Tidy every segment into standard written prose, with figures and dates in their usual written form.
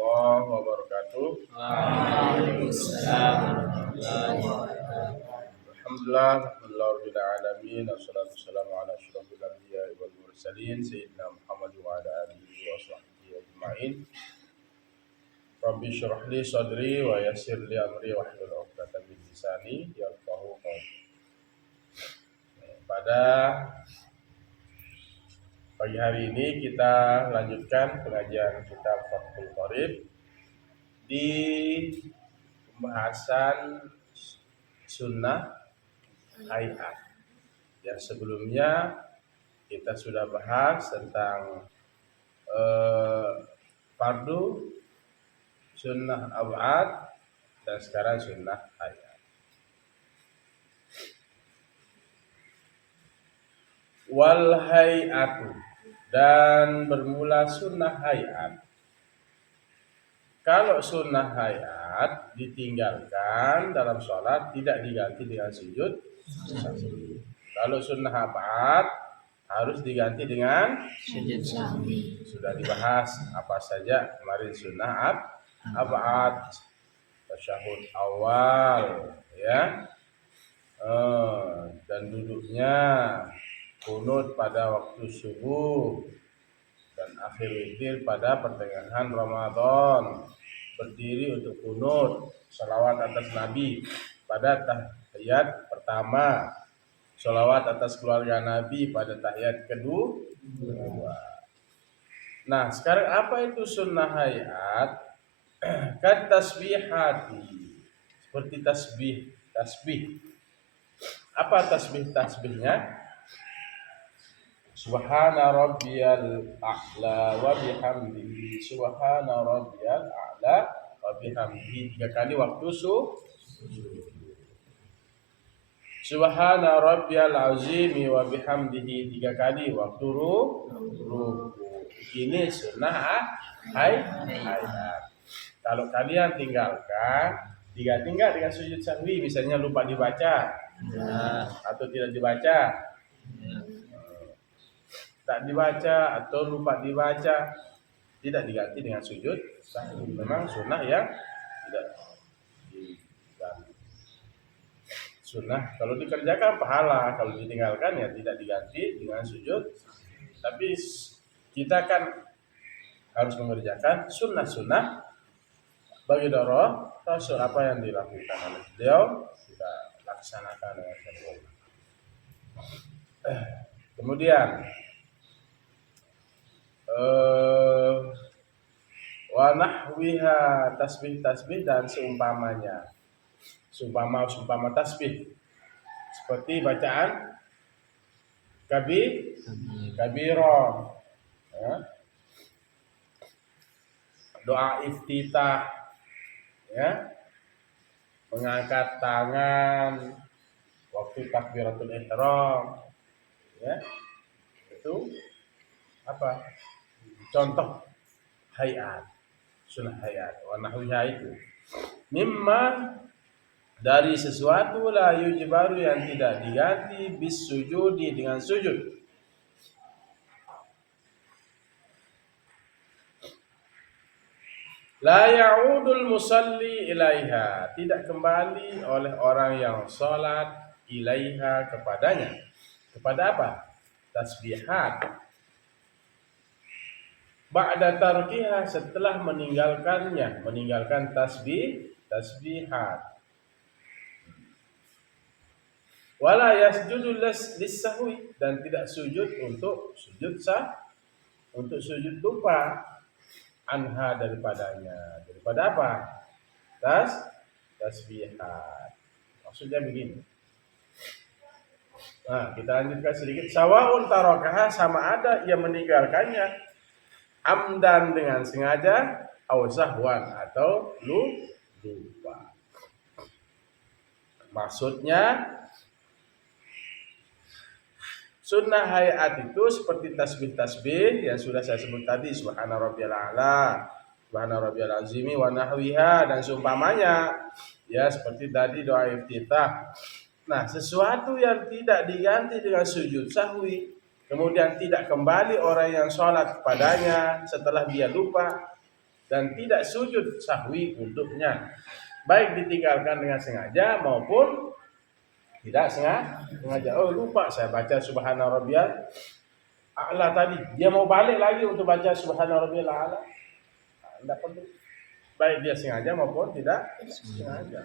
warahmatullahi wabarakatuh. Waalaikumsalam warahmatullahi wabarakatuh. Alhamdulillah, rabbil alamin, wassalatu wassalamu ala asyrofil anbiya'i wal mursalin sayyidina Muhammad wa ala alihi wa sahbihi ajma'in. Rabbi shrah li sadri wa yassir li amri wahlul 'uqdatam min lisani yafqahu qawli. Pada pagi hari ini kita lanjutkan pengajian kitab Fathul Qorib di pembahasan sunnah hayat. Yang sebelumnya kita sudah bahas tentang fardu, sunnah ab'ad, dan sekarang sunnah hayat. Wal hayatu, dan bermula sunnah hayat. Kalau sunnah hayat ditinggalkan dalam sholat tidak diganti dengan sujud sahwi. Kalau sunnah ab'ad harus diganti dengan Sujud sahwi. sudah dibahas apa saja kemarin sunnah ab'ad. Tasyahud awal, ya, dan duduknya, kunut pada waktu subuh, dan akhir witir pada pertengahan Ramadan, berdiri untuk kunut, salawat atas Nabi pada tahiyat pertama, salawat atas keluarga Nabi pada tahiyat kedua. Nah, sekarang apa itu sunnah hayat? Kan tasbihati, seperti tasbih. Apa tasbihnya? Subhana rabbiyal a'la wa bihamdihi, subhana rabbiyal a'la wa bihamdihi 3 kali waktu sujud. Subhana rabbiyal azimi wa bihamdihi 3 kali waktu ruku. Ini sunnah hayat. Kalau kalian tinggalkan, diganti enggak dengan sujud sahwi, misalnya lupa dibaca atau tidak dibaca, tak dibaca atau lupa dibaca, tidak diganti dengan sujud sahwi. Memang sunnah yang tidak diganti. Sunnah kalau dikerjakan pahala, kalau ditinggalkan ya tidak diganti dengan sujud. Tapi kita kan harus mengerjakan sunnah-sunnah bagi doro Rasul, apa yang dilakukan oleh beliau kita laksanakan dengan sempurna. Kemudian wa nahwiha, tasbih dan seumpamanya. Seumpama tasbih seperti bacaan kabiro, ya, doa iftitah, ya, mengangkat tangan waktu takbiratul ihram, ya, itu apa? Contoh hayat, sunnah hayat. Wa nahwiha itu mimma, dari sesuatu la yujbaru, yang tidak diganti bis sujudi, dengan sujud. La ya'udul musalli ilaiha, tidak kembali oleh orang yang salat ilaiha, kepadanya. Kepada apa? Tasbihat. Ba'da tarkiha, setelah meninggalkannya, meninggalkan tasbihat. Wala yasjudu lis-sahwi, dan tidak sujud untuk sujud lupa, anha, daripadanya. Daripada apa? Tasbihat. Maksudnya begini. Nah, kita lanjutkan sedikit. Sawaun tarakaha, sama ada ia meninggalkannya amdan, dengan sengaja, au sahwan, atau lupa. Maksudnya sunnah hayat itu seperti tasbih yang sudah saya sebut tadi, subhana rabbiyal a'la, subhana rabbiyal azimi wa nahwiha, dan seumpamanya, ya, seperti tadi doa iftitah. Nah, sesuatu yang tidak diganti dengan sujud sahwi, kemudian tidak kembali orang yang sholat kepadanya setelah dia lupa, dan tidak sujud sahwi untuknya, baik ditinggalkan dengan sengaja maupun tidak sengaja. Oh, lupa saya baca subhana rabbiyal a'la tadi. Dia mau balik lagi untuk baca subhana rabbiyal a'la. Tidak perlu. Baik dia sengaja maupun tidak sengaja.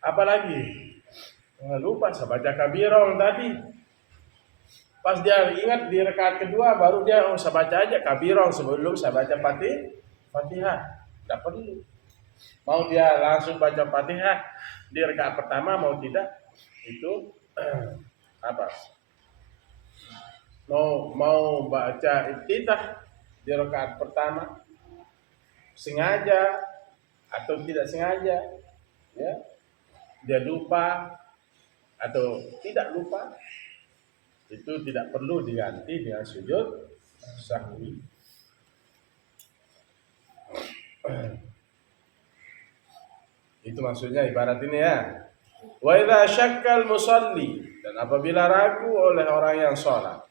Apalagi lupa saya baca kabirong tadi. Pas dia ingat di rakaat kedua baru dia saya baca aja kabirong sebelum saya baca Fatihah. Tidak perlu. Mau dia langsung baca Fatihah di rakaat pertama mau tidak itu apa? Mau baca iftitah di rakaat pertama sengaja atau tidak sengaja, ya dia lupa atau tidak lupa, itu tidak perlu diganti dengan sujud sahwi. Itu maksudnya ibarat ini ya. Wa idza syakkal musalli, dan apabila ragu oleh orang yang sholat.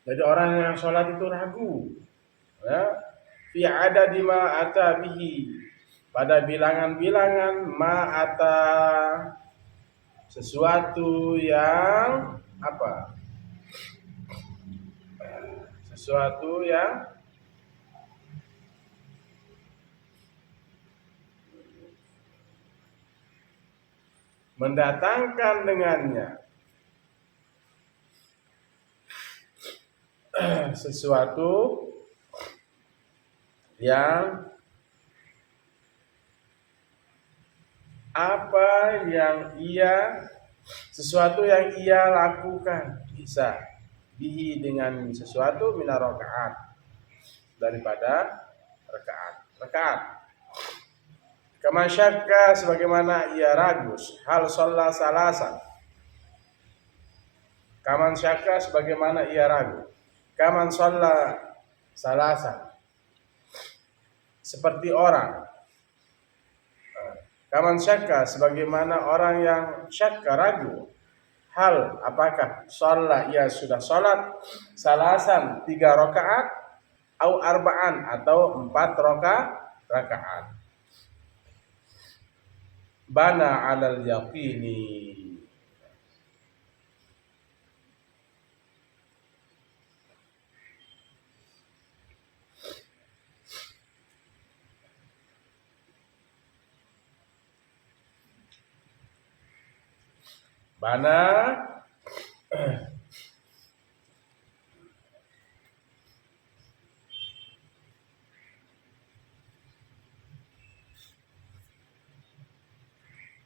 Jadi orang yang sholat itu ragu, ya, fi adadi ma ata bihi, pada bilangan-bilangan ma ata, sesuatu yang apa? Sesuatu yang mendatangkan dengannya sesuatu yang apa yang ia sesuatu yang ia lakukan, bisa bihi dengan sesuatu minar rakaat, daripada rakaat. Kama syakka, sebagaimana ia ragu, hal shalla salasan. Kaman syakka, sebagaimana ia ragu, kaman shalla salasan, seperti orang. Kaman syakka, sebagaimana orang yang syakka, ragu, hal apakah shalla, ia sudah sholat salasan 3 rakaat, au arba'an, atau 4 rakaat. Bana 'alal yaqini, bana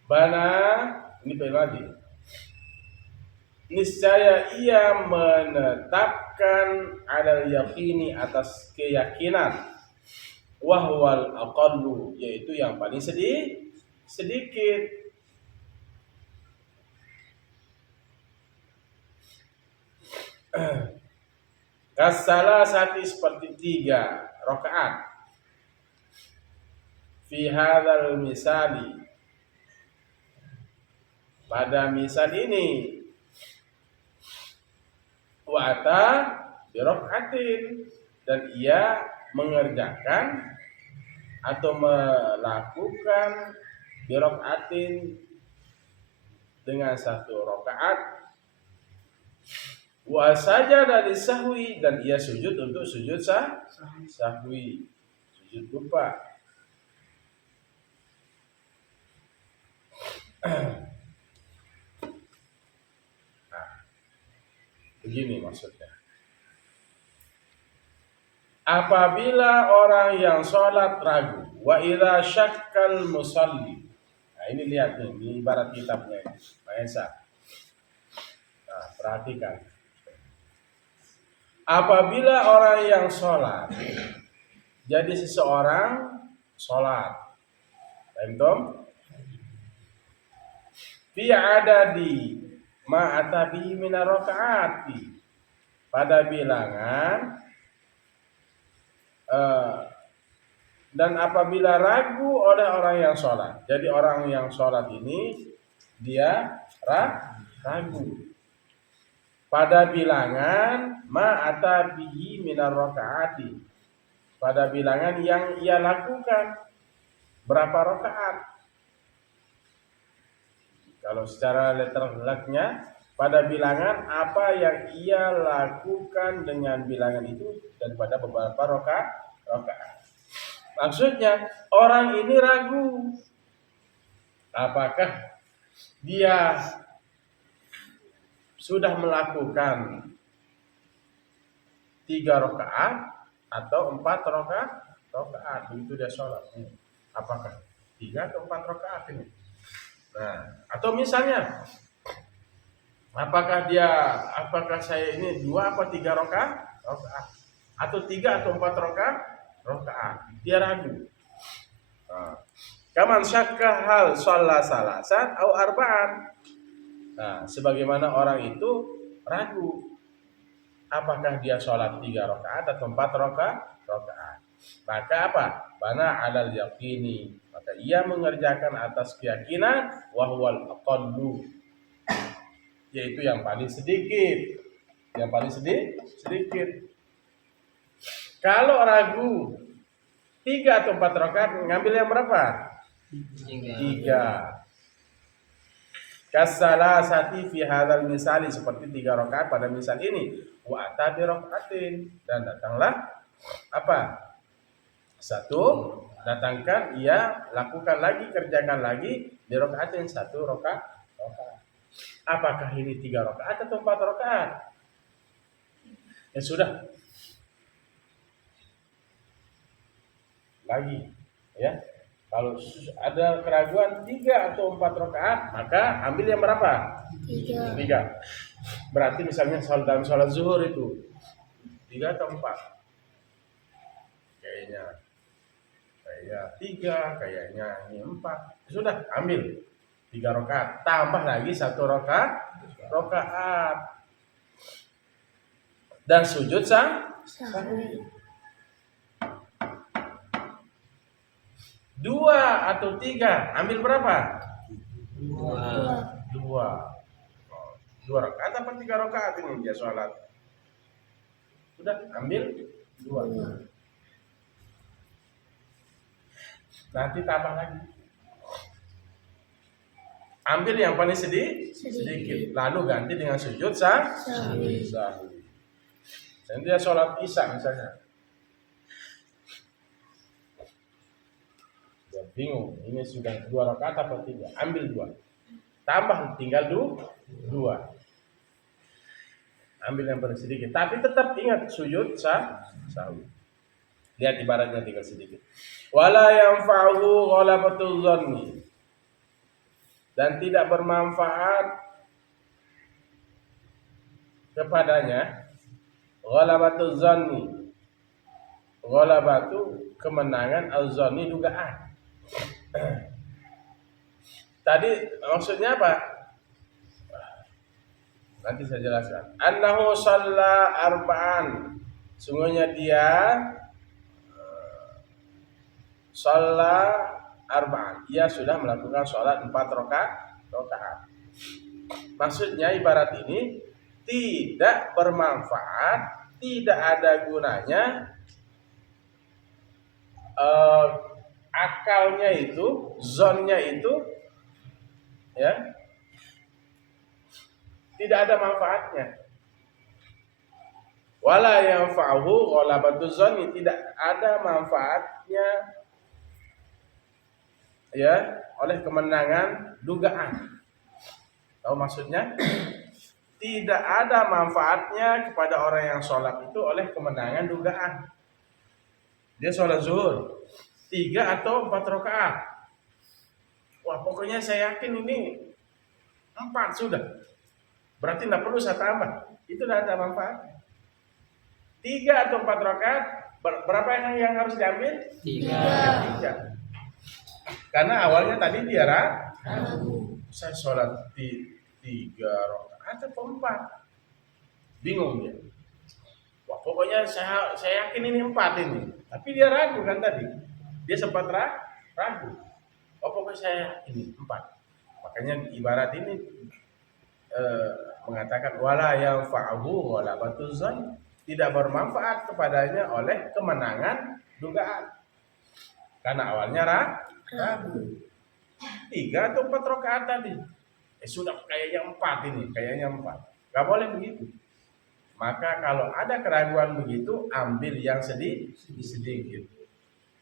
bana ini lagi. Niscaya ia menetapkan alal yaqini, atas keyakinan, wahwal aqallu, yaitu yang paling sedikit. Kasalasati, seperti 3 rakaat. Fi hadzal misali, pada misal ini, wa'ata birok'atin, dan ia mengerjakan atau melakukan birok'atin dengan 1 rakaat, wa sajada lisahwi, dan ia sujud untuk sujud sahwi, sujud lupa. Begini maksudnya. Apabila orang yang sholat ragu, wa idza syakkal musalli. Nah, ini lihat nih, ini ibarat kitabnya ini, Pak Esa. Nah, perhatikan. Apabila orang yang sholat, jadi seseorang sholat, entom, fi adadi ma atabi minar rakaati, pada bilangan dan apabila ragu oleh orang yang sholat. Jadi orang yang sholat ini dia ragu pada bilangan ma atabi minar rakaati, pada bilangan yang ia lakukan. Berapa rakaat? Kalau secara letternya, pada bilangan apa yang ia lakukan dengan bilangan itu daripada beberapa rakaat. Maksudnya orang ini ragu apakah dia sudah melakukan 3 rakaat atau 4 rakaat. Begitu dia sholat. Apakah 3 atau 4 rakaat ini? Nah, atau misalnya apakah saya ini 2 atau 3 rakaat? Atau 3 atau 4 rakaat? Dia ragu. Nah, kaman syakka hal shalla salasan au arba'an. Nah, sebagaimana orang itu ragu apakah dia sholat 3 rakaat atau 4 rakaat? Maka apa? Bana alal yaqini. Maka ia mengerjakan atas keyakinan wahwal aqallu, yaitu yang paling sedikit. Kalau ragu 3 atau 4 rakaat, ngambil yang berapa? 3. Kasalasati fi hadzal misali, seperti 3 rakaat pada misal ini. Wa atabi rakaatin, dan datanglah apa? 1, datangkan, ia lakukan lagi, kerjakan lagi di rakaatin 1 rakaat. Apakah ini 3 rakaat atau 4 rakaat? Ya sudah. Lagi, ya. Kalau ada keraguan 3 atau 4 rakaat, maka ambil yang berapa? 3. Berarti misalnya dalam sholat zuhur itu 3 atau 4? Kayaknya 3, kayaknya ini 4. Sudah, ambil 3 rakaat, tambah lagi 1 rakaat, dan sujud sahwi. 2 atau 3, ambil berapa? 2 rakaat apa 3 rakaat ini dia sholat? Sudah, ambil 2. Nanti tambah lagi. Ambil yang paling sedikit, lalu ganti dengan sujud sahwi. Dan dia sholat isya misalnya. Dia bingung, ini sudah 2 rakaat apa 3? Ambil 2. Tambah, tinggal 2. Ambil yang paling sedikit, tapi tetap ingat sujud sahwi. Lihat ibaratnya tinggal sedikit. Wala yanfa'uhu ghalabatul dhanni, dan tidak bermanfaat kepadanya ghalabatul dhanni. Ghalabatu kemenangan, al-dhanni dugaan. Tadi maksudnya apa? Nanti saya jelaskan. Annahu shalla arba'an. Sungguhnya dia shalla arba'an. Ia sudah melakukan sholat 4 rakaat. Maksudnya ibarat ini tidak bermanfaat, tidak ada gunanya akalnya itu, zonnya itu, ya, tidak ada manfaatnya. Wala yanfa'uhu ghalabatu zonni, tidak ada manfaatnya, ya, oleh kemenangan dugaan. Tahu maksudnya? Tidak ada manfaatnya kepada orang yang sholat itu oleh kemenangan dugaan. Dia sholat zuhur 3 atau 4 rakaat. Wah, pokoknya saya yakin ini 4 sudah. Berarti tidak perlu saya tambah. Itu tidak ada manfaat. 3 atau 4 rakaat, berapa yang harus diambil? 3. Karena awalnya tadi dia ragu. Saya sholat 3 rakaat atau 4? Bingung dia. Wah, pokoknya saya yakin ini 4 ini. Tapi dia ragu kan tadi. Dia sempat ragu. Oh, pokoknya saya ini 4. Makanya ibarat ini mengatakan wala yanfa'uhu ghalabatu dzan. tidak bermanfaat kepadanya oleh kemenangan dugaan. Karena awalnya ragu. 3 atau 4 rakaat tadi. Sudah kayaknya 4 ini, kayaknya 4. Gak boleh begitu. Maka kalau ada keraguan begitu, ambil yang sedikit.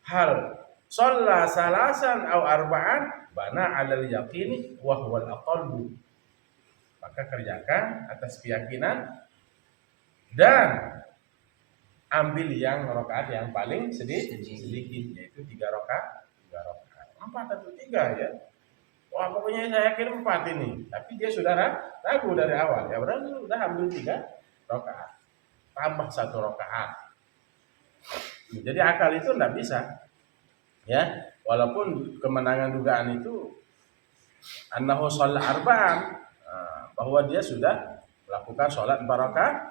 Hal shalla salasan aw arba'an bana 'alal yaqini wa huwal aqallu. Maka kerjakan atas keyakinan dan ambil yang rakaat yang paling sedikit, yaitu 3 rakaat. 4 atau 3 ya. Wah, pokoknya saya yakin 4 ini. Tapi dia sudah ragu dari awal. Ya berarti sudah ambil 3 rakaat. Tambah 1 rakaat. Jadi akal itu enggak bisa. Ya, walaupun kemenangan dugaan itu annahu shalla arba'an, bahwa dia sudah melakukan sholat 4 rakaat.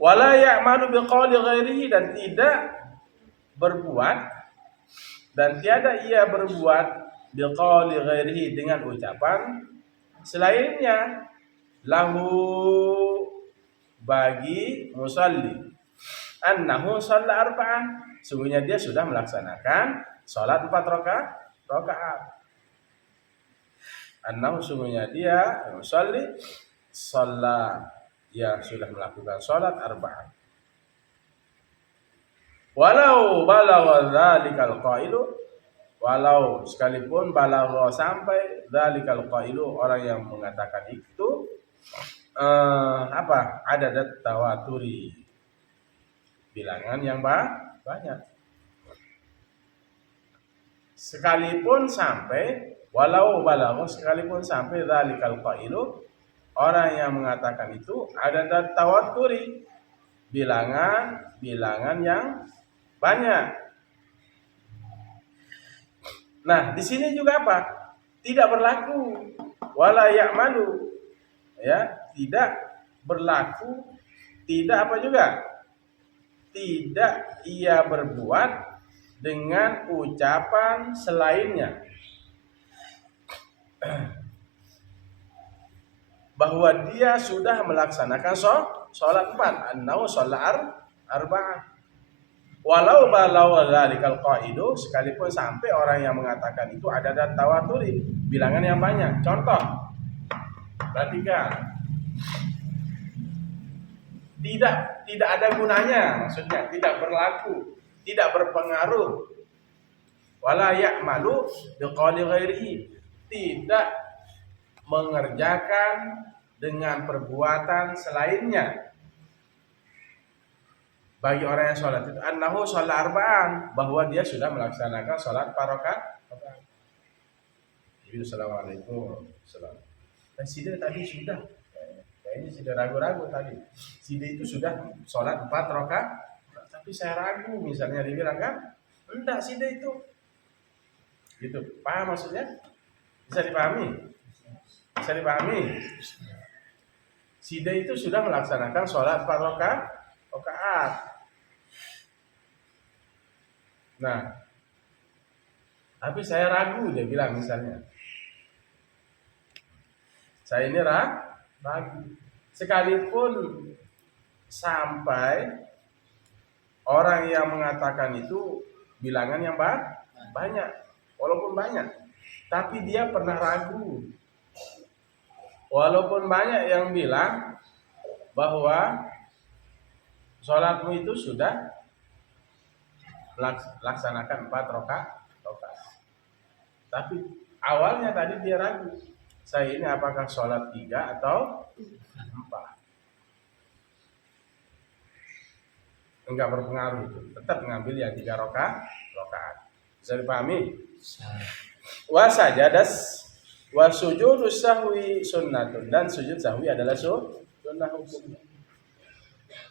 Wala ya'malu biqauli ghairihi, dan tiada ia berbuat biqauli ghairihi dengan ucapan selainnya, lahu bagi musalli annahu shalla arba'an, sungguhnya dia sudah melaksanakan sholat 4 rakaat. Annahu, sungguhnya dia musalli shalla, dia sudah melakukan sholat arba'an. Walau balagha dzalikal qailu, walau sekalipun balagha sampai dzalikal qailu, orang yang mengatakan itu adadat tawaturi, bilangan yang banyak. Sekalipun sampai, walau balagha, sekalipun sampai dzalikal qailu, orang yang mengatakan itu adadat tawaturi, bilangan yang banyak. Nah, di sini juga apa? Tidak berlaku wala ya'malu, ya, tidak berlaku, tidak apa juga? Tidak ia berbuat dengan ucapan selainnya. Bahwa dia sudah melaksanakan sholat 4, annahu shalla arba'ah. Walau dzalikal qaidu, sekalipun sampai orang yang mengatakan itu ada tawaturi, bilangan yang banyak. Contoh, perhatikan, tidak ada gunanya, maksudnya tidak berlaku, tidak berpengaruh. Wala ya'malu biqauli ghairihi, tidak mengerjakan dengan perbuatan selainnya. Bagi orang yang sholat itu annahu shalla arba'an, bahwa dia sudah melaksanakan sholat 4 rakaat. Jadi assalamualaikum. Dan Sida tadi sudah, kayaknya sudah ragu-ragu tadi. Sida itu sudah sholat 4 rakaat, tapi saya ragu, misalnya dibilang kan, enggak, Sida itu. Gitu. Paham maksudnya? Bisa dipahami? Sida itu sudah melaksanakan sholat 4 rakaat. Nah, tapi saya ragu, dia bilang misalnya. Saya ini ragu. Sekalipun sampai orang yang mengatakan itu bilangan yang banyak, walaupun banyak, tapi dia pernah ragu. Walaupun banyak yang bilang bahwa sholatmu itu sudah laksanakan 4 rakaat. Tapi awalnya tadi dia ragu, saya ini apakah sholat 3 atau 4. Enggak berpengaruh itu, tetap mengambil yang 3 rakaat. Bisa dipahami? Wa sajadas wa sujudus sahwi sunnatun, dan sujud sahwi adalah sunnah hukumnya.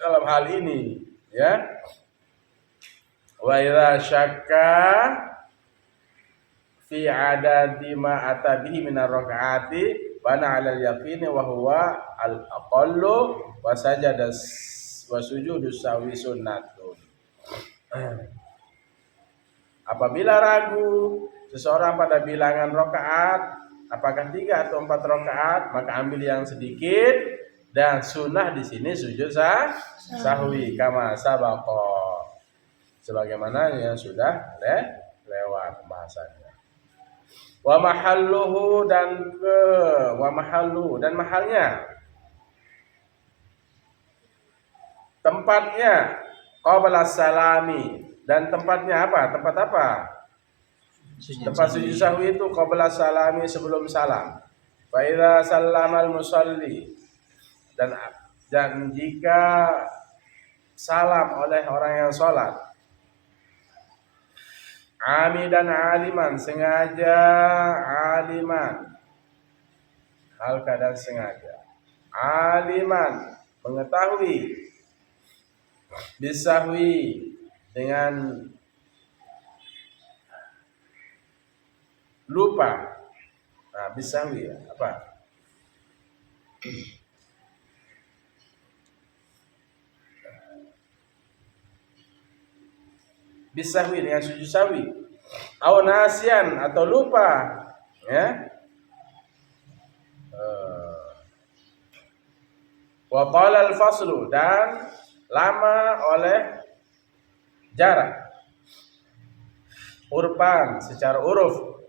Dalam hal ini, ya, wa idza syakka fi adadi ma atabihi minar rakaati bana 'alal yaqini wa huwa al aqallu wa sajadas wa sujudus sahwi sunnatun. Apabila ragu seseorang pada bilangan rakaat, apakah 3 atau 4 rakaat, maka ambil yang sedikit Dan sunnah di sini sujud sahwi kama sabaqa, sebagaimana yang sudah lewat pembahasannya. Wa mahalluhu dan mahalnya, tempatnya qabla salami, dan tempatnya apa? Tempat apa? Tempat sujud sahwi itu qabla salami, sebelum salam. Fa idza sallamal musalli, dan jika salam oleh orang yang sholat, amidan aliman, sengaja aliman, hal keadaan sengaja, aliman mengetahui, bisahwi dengan lupa. Nah, bisahwi apa? Bisahwi dengan sujud sahwi, au nasian atau lupa, ya. Wa qala al-faslu, dan lama oleh jarak, urpan secara uruf,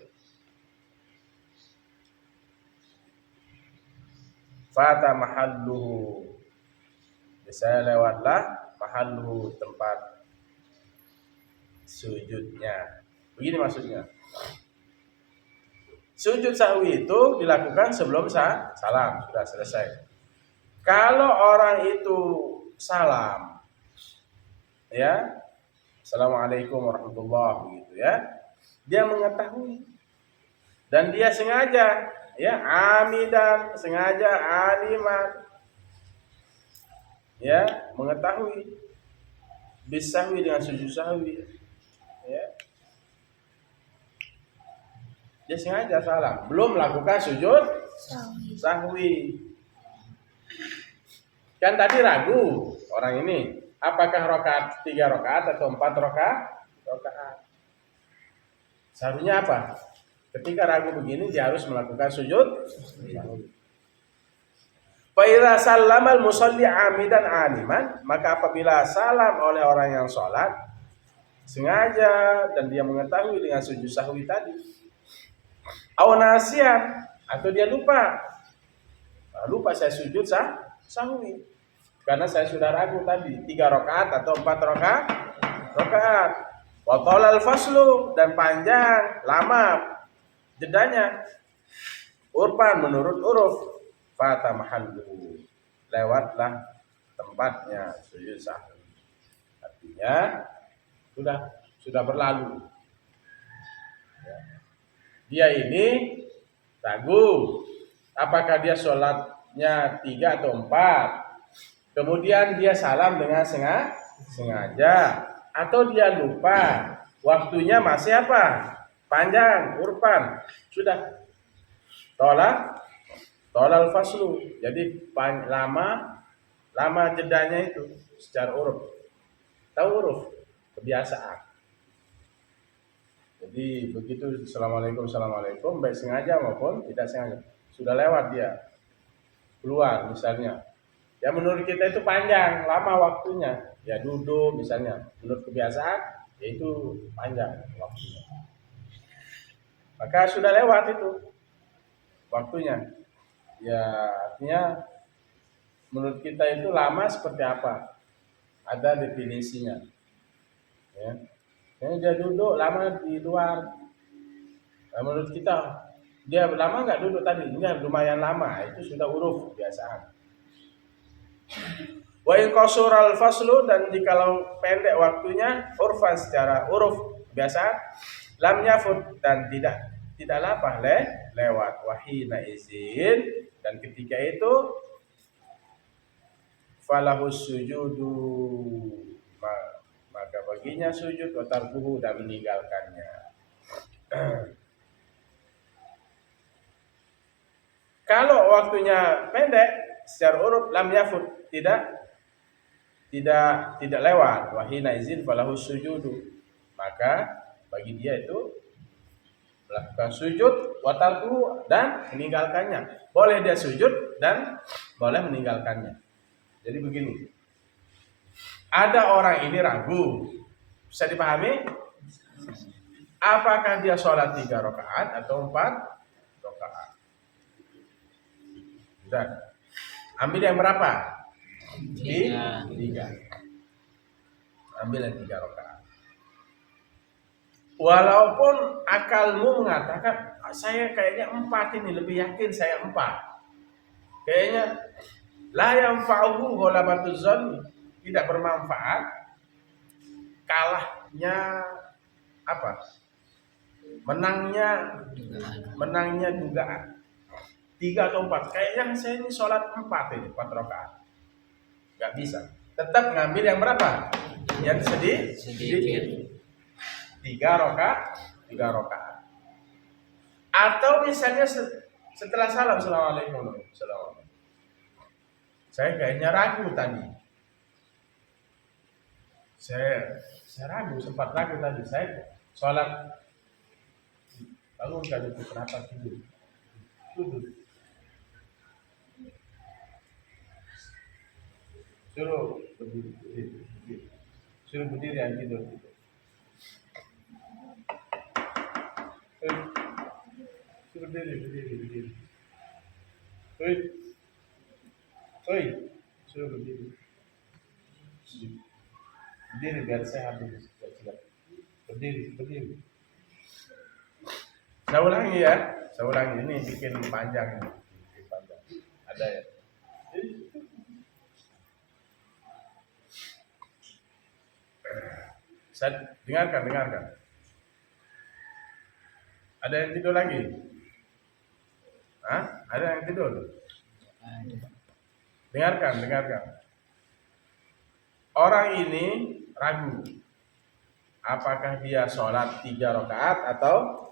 fata mahalluhu, bisa lewatlah mahalluhu, tempat sujudnya. Begini maksudnya. Sujud sahwi itu dilakukan sebelum salam, sudah selesai. Kalau orang itu salam, ya, assalamualaikum warahmatullahi wabarakatuh, ya, dia mengetahui dan dia sengaja, ya, amidan, sengaja, aliman, ya, mengetahui, bisahwi dengan sujud sahwi, ya, dia sengaja salam, belum melakukan sujud sahwi. Kan tadi ragu orang ini, apakah rakaat 3 rakaat atau 4 rakaat? Seharusnya apa? Ketika ragu begini dia harus melakukan sujud sahwi. Fa idza sallamal musalli amidan aliman, maka apabila salam oleh orang yang sholat sengaja dan dia mengetahui dengan sujud sahwi tadi, au nasian, atau dia lupa saya sujud sahwi karena saya sudah ragu tadi 3 rakaat atau 4 rakaat. Wa qala al-faslu, dan panjang, lama jedanya, urpan menurut uruf, fata mahallu, lewatlah tempatnya sujud sahwi. Artinya sudah berlalu. Dia ini ragu apakah dia sholatnya 3 atau 4. Kemudian dia salam dengan sengaja, atau dia lupa, waktunya masih apa? Panjang, urpan. Sudah tolal faslu. Jadi lama jedanya itu secara uruf. Tahu uruf? Kebiasaan. Jadi begitu assalamualaikum baik sengaja maupun tidak sengaja, sudah lewat dia keluar misalnya, ya menurut kita itu panjang, lama waktunya, ya duduk misalnya, menurut kebiasaan ya itu panjang waktunya, maka sudah lewat itu waktunya. Ya artinya menurut kita itu lama seperti apa, ada definisinya, ya. Dia duduk lama di luar. Nah, menurut kita dia lama nggak duduk tadi, ini lumayan lama, itu sudah uruf kebiasaan. Wa in qasural faslu, dan jikalau pendek waktunya, urfan secara uruf kebiasaan, lam yafut, dan tidaklah apa lewat, wahina izin, dan ketika itu falahus sujudu, maka baginya sujud, wa tarkuhu, dan meninggalkannya. Kalau waktunya pendek secara urut, lam yafut, tidak lewat, wahina izin falahus sujudu, maka bagi dia itu melakukan sujud watarku dan meninggalkannya. Boleh dia sujud dan boleh meninggalkannya. Jadi begini, ada orang ini ragu, bisa dipahami? Apakah dia sholat 3 rakaat atau 4 rakaat? Dan ambil yang berapa? 3. Ambil yang 3 rakaat. Walaupun akalmu mengatakan saya kayaknya 4 ini, lebih yakin saya 4. Kayaknya la yanfa'uhu ghalabatuz zanni, tidak bermanfaat kalahnya apa? Menangnya dugaan. 3 atau 4. Kayaknya saya ini sholat 4 ini, 4 rakaat. Gak bisa. Tetap ngambil yang berapa? Yang sedikit. 3 rakaat. Atau misalnya setelah salam, assalamualaikum. Saya kayaknya ragu tadi. Saya ragu, sempat ragu tadi. Saya sholat bangun kali itu kenapa tidur? Suruh berdiri yang tidur. Suruh berdiri. Suruh berdiri. Berdiri biar sehat dulu. Berdiri. Saya ulangi ya. Ini bikin panjang. Ada ya. Saya dengarkan. Ada yang tidur lagi? Hah? Ada yang tidur? Dengarkan. Orang ini ragu. Apakah dia sholat 3 rakaat atau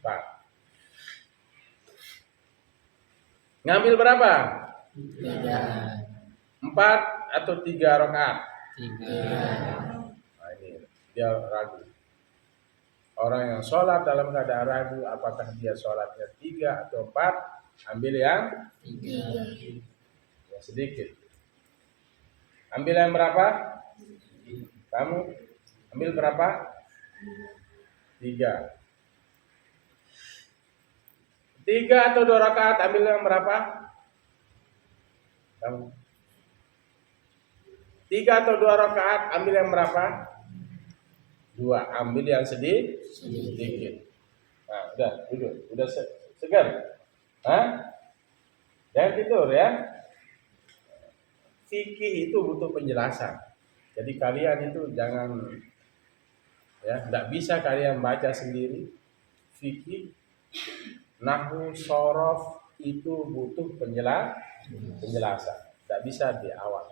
4? Ngambil berapa? 4 atau 3 rakaat? 3. Nah, ini dia ragu. Orang yang sholat dalam keadaan ragu, apakah dia sholatnya 3 atau 4? Ambil yang 3. yang sedikit. Ambil yang berapa? Kamu ambil berapa? 3. 3 atau 2 rakaat, ambil yang berapa? Kamu 3 atau 2 rakaat, ambil yang berapa? 2. Ambil yang sedikit. Nah, udah duduk, udah segar. Jangan tidur ya. Fikih itu butuh penjelasan. Jadi kalian itu jangan ya, tidak bisa kalian baca sendiri. Fikih, nahwu, shorof itu butuh penjelasan. Tidak bisa di awal.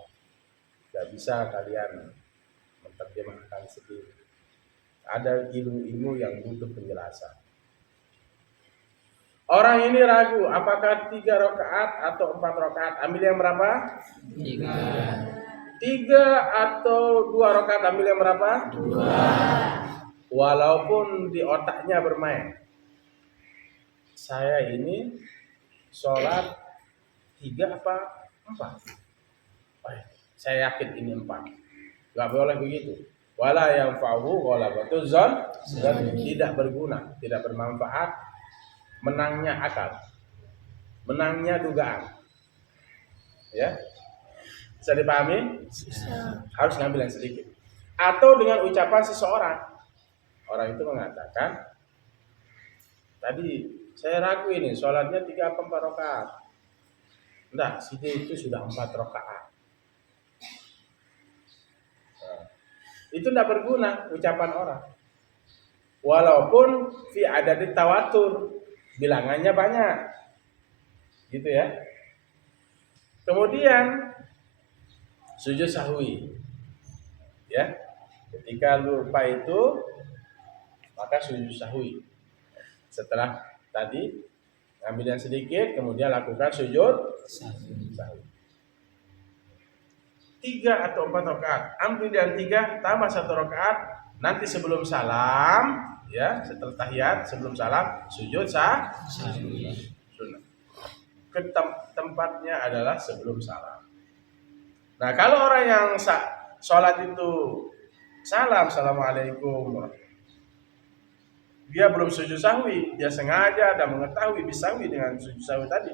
Tidak bisa kalian menerjemahkan sendiri. Ada ilmu-ilmu yang butuh penjelasan. Orang ini ragu apakah 3 rakaat atau 4 rakaat. Ambil yang berapa? 3 atau 2 rakaat, ambil yang berapa? 2. Walaupun di otaknya bermain. Saya ini sholat 3 apa 4? Saya yakin ini 4. Gak boleh begitu. Wala yanfa'uhu ghalabatuz zanni, tidak berguna, tidak bermanfaat menangnya akal, menangnya dugaan. Ya, bisa dipahami? Harus ngambil yang sedikit. Atau dengan ucapan seseorang, orang itu mengatakan, tadi saya ragu ini sholatnya 3 apa 4 rakaat. Enggak, si dia itu sudah 4 rakaat. Itu tidak berguna ucapan orang. Walaupun fi adadit tawatur, bilangannya banyak. Gitu ya. Kemudian sujud sahwi. Ya. Ketika lupa itu maka sujud sahwi. Setelah tadi ambil yang sedikit, kemudian lakukan sujud sahwi. 3 atau 4 rakaat, ambil yang 3 tambah 1 rakaat, Nanti sebelum salam, ya, setelah tahiyat, sebelum salam, sujud Sahwi. sunnah. Tempatnya adalah sebelum salam. Nah, kalau orang yang sholat itu salam, assalamualaikum, dia belum sujud sahwi, dia sengaja dan mengetahui disahwi dengan sujud sahwi tadi,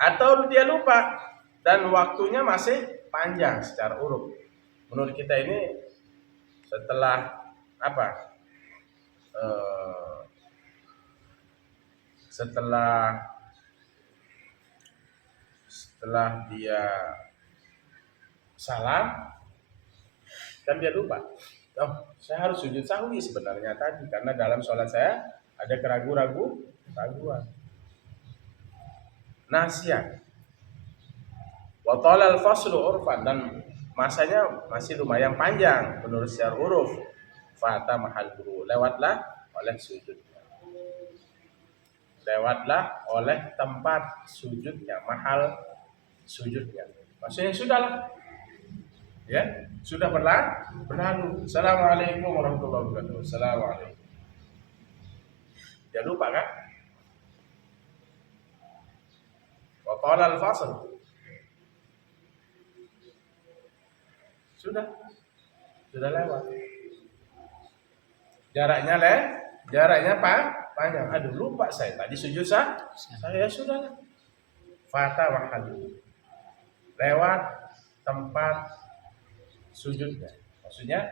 atau dia lupa dan waktunya masih panjang secara urut. Menurut kita ini setelah apa? Setelah dia salam, kan dia lupa. Oh, saya harus sujud sahwi sebenarnya tadi karena dalam sholat saya ada keraguan. Nasiyan. Wa talal faslu urfan, dan masanya masih lumayan panjang menurut secara huruf. Fata mahal guru, lewatlah oleh sujudnya. Lewatlah oleh tempat sujudnya, mahal sujudnya. Maksudnya sudahlah. Ya, sudah berlalu. Assalamualaikum warahmatullahi wabarakatuh. Assalamualaikum. Dia lupa kan? Wa talal fasl. Sudah lewat. Jaraknya panjang. Aduh, lupa saya tadi sujud saya sudah. Fata mahal. Lewat tempat sujudnya. Maksudnya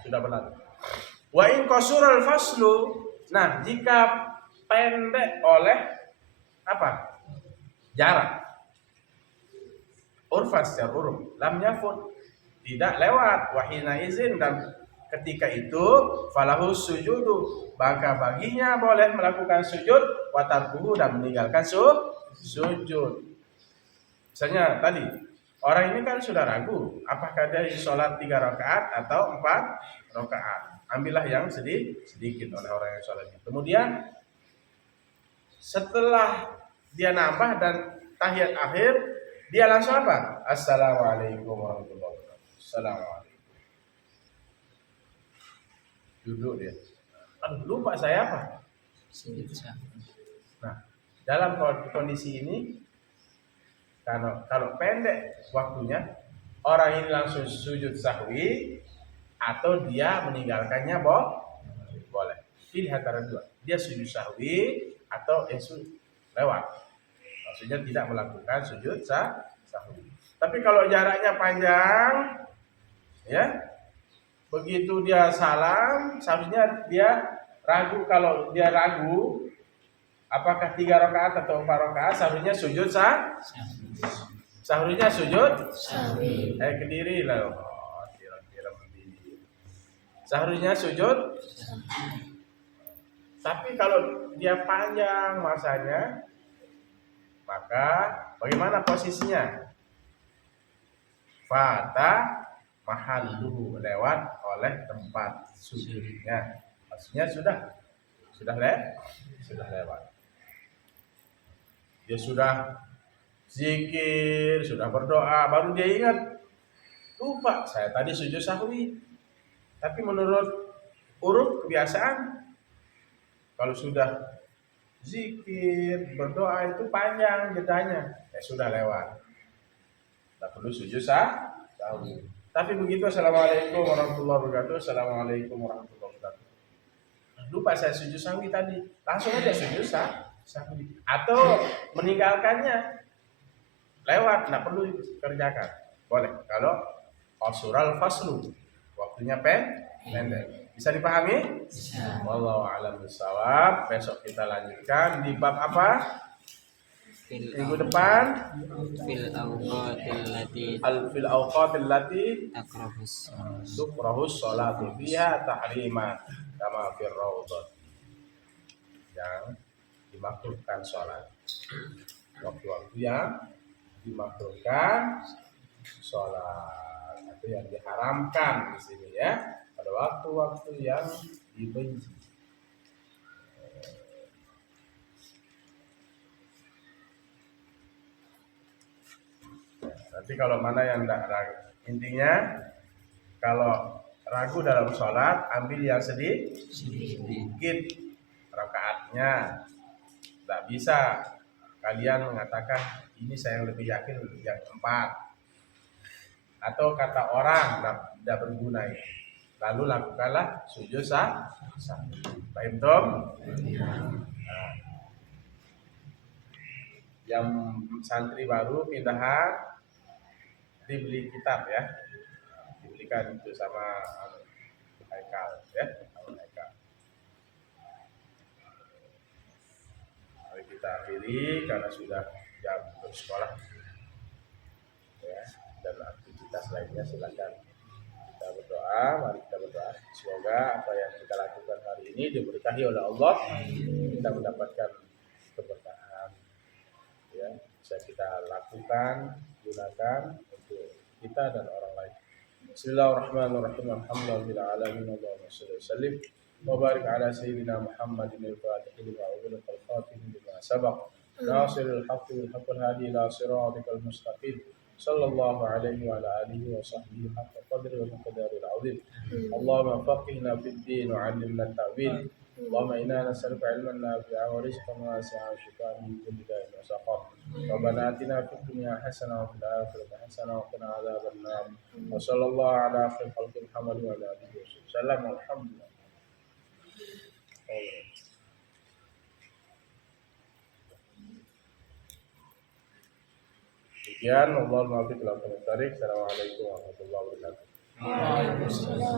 sudah berlalu. Wa in qasural faslu. Nah, jika pendek oleh apa? Jarak. Urfan secara uruf, lam yafut, tidak lewat, wahina izin, dan ketika itu falahu sujudu, maka baginya boleh melakukan sujud, watarkuhu, dan meninggalkan sujud. Misalnya tadi orang ini kan sudah ragu apakah dia sholat 3 rakaat atau 4 rakaat. Ambillah yang sedikit oleh orang yang sholat. Kemudian setelah dia nambah dan tahiyat akhir, dia langsung apa? Assalamualaikum warahmatullahi wabarakatuh. Assalamualaikum. Duduk dia. Aduh, lupa saya apa? Sujud sahwi. Nah, dalam kondisi ini, kalau pendek waktunya, orang ini langsung sujud sahwi atau dia meninggalkannya boleh. Pilih antara dua. Dia sujud sahwi atau lewat. Maksudnya tidak melakukan sujud sahwi. Tapi kalau jaraknya panjang, ya, begitu dia salam, seharusnya dia ragu. Kalau dia ragu apakah 3 rakaat atau 4 rakaat, seharusnya sujud seharusnya sujud Sahwi. kediri lah. Kira-kira berdiri. Seharusnya sujud. Tapi kalau dia panjang masanya, maka bagaimana posisinya? Fata mahalluhu, lewat oleh tempat sujudnya. Maksudnya sudah lewat. Dia sudah zikir, sudah berdoa, baru dia ingat, lupa saya tadi sujud sahwi. Tapi menurut urut kebiasaan, kalau sudah zikir, berdoa itu panjang jedanya, sudah lewat. Tak perlu sujud sahwi. Tapi begitu assalamualaikum warahmatullahi wabarakatuh, assalamualaikum warahmatullahi wabarakatuh, lupa saya sujud sahwi tadi, langsung aja sujud sahwi. Atau meninggalkannya lewat, tidak perlu kerjakan, boleh. Kalau qasural faslu, waktunya pendek. Bisa dipahami? Bisa. Wallahu a'lam bishawab. Besok kita lanjutkan di bab apa? Minggu depan Fil fil awqatil lati takrahus. tukrahus sholatu fiha tahriman kama fir raudhat, yang dimakruhkan sholat, waktu-waktu yang dimakruhkan sholat, itu yang diharamkan di sini ya, pada waktu-waktu yang dibenci. Nanti kalau mana yang tidak, intinya kalau ragu dalam sholat, ambil yang sedikit rakaatnya. Tidak bisa kalian mengatakan ini saya lebih yakin yang 4, atau kata orang tidak berguna ini. Lalu lakukanlah sujud sahwi. Paham tom? Nah, yang santri baru pindahan dibeli kitab ya, dibelikan itu sama Haikal ya, sama Haikal. Mari kita akhiri karena sudah jam bersekolah ya, dan aktivitas lainnya silakan kita berdoa. Mari kita berdoa semoga apa yang kita lakukan hari ini diberkahi oleh Allah, kita mendapatkan keberkahan ya, bisa kita lakukan, gunakan untuk kita dan orang lain. Bismillahirrahmanirrahim. Alhamdulillahirabbil alamin. Wassalatu wassalamu wa barik ala sayyidina Muhammadin al-fatih lima ughliqa al-khatim lima sabaq nasiril haqqi bil haqqil hadi ila siratikal mustaqim. Sallallahu alaihi wa ala alihi wa sahbihi haqqa qadri wa miqdaril azim. Allahumma faqihna fid din wa 'allimna at-ta'wil. Allahumma inna nas'aluka 'ilman nafi'an wa rizqan wasi'an wa shifaa'an min kulli da'in wa saqam. Rabbana atina fid dunya hasanah wa fil akhirati hasanah wa qina adzaban nar. Wa sallallahu ala khairil khalqi Muhammad wa ala alihi wasallam. Alhamdulillah. Sekian, wallahul muwaffiq ila aqwamit thoriq. Assalamualaikum warahmatullahi wabarakatuh. Waalaikumsalam.